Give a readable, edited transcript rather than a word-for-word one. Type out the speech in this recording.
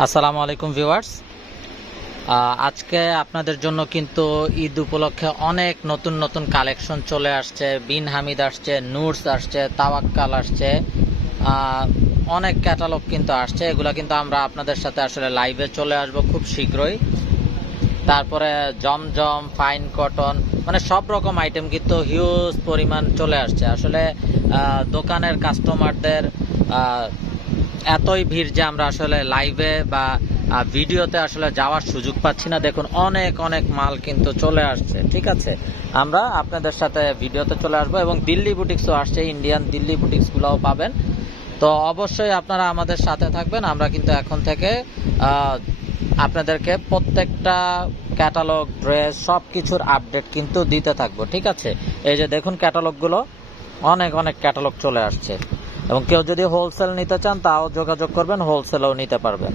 আসসালামু আলাইকুম ভিউয়ার্স। আজকে আপনাদের জন্য কিন্তু ঈদ উপলক্ষে অনেক নতুন নতুন কালেকশন চলে আসছে। বিন হামিদ আসছে, নুরস আসছে, তাওয়াক্কাল আসছে, অনেক ক্যাটালগ কিন্তু আসছে। এগুলো কিন্তু আমরা আপনাদের সাথে আসলে লাইভে চলে আসব খুব শীঘ্রই। তারপরে জমজম, ফাইন কটন, মানে সব রকম আইটেম কিন্তু হিউজ পরিমাণ চলে আসছে। আসলে দোকানের কাস্টমারদের এতই ভিড় যে আমরা আসলে লাইভে বা ভিডিওতে আসলে যাওয়ার সুযোগ পাচ্ছি না। দেখুন অনেক অনেক মাল কিন্তু চলে আসছে। ঠিক আছে, আমরা আপনাদের সাথে ভিডিওতে চলে আসবো এবং দিল্লি বুটিক্সও আসছে, ইন্ডিয়ান দিল্লি বুটিক্সগুলোও পাবেন। তো অবশ্যই আপনারা আমাদের সাথে থাকবেন। আমরা কিন্তু এখন থেকে আপনাদেরকে প্রত্যেকটা ক্যাটালগ, ড্রেস, সব কিছুর আপডেট কিন্তু দিতে থাকবো। ঠিক আছে, এই যে দেখুন ক্যাটালগগুলো, অনেক অনেক ক্যাটালগ চলে আসছে এবং কেউ যদি হোলসেল নিতে চান তাও যোগাযোগ করবেন, হোলসেলও নিতে পারবেন।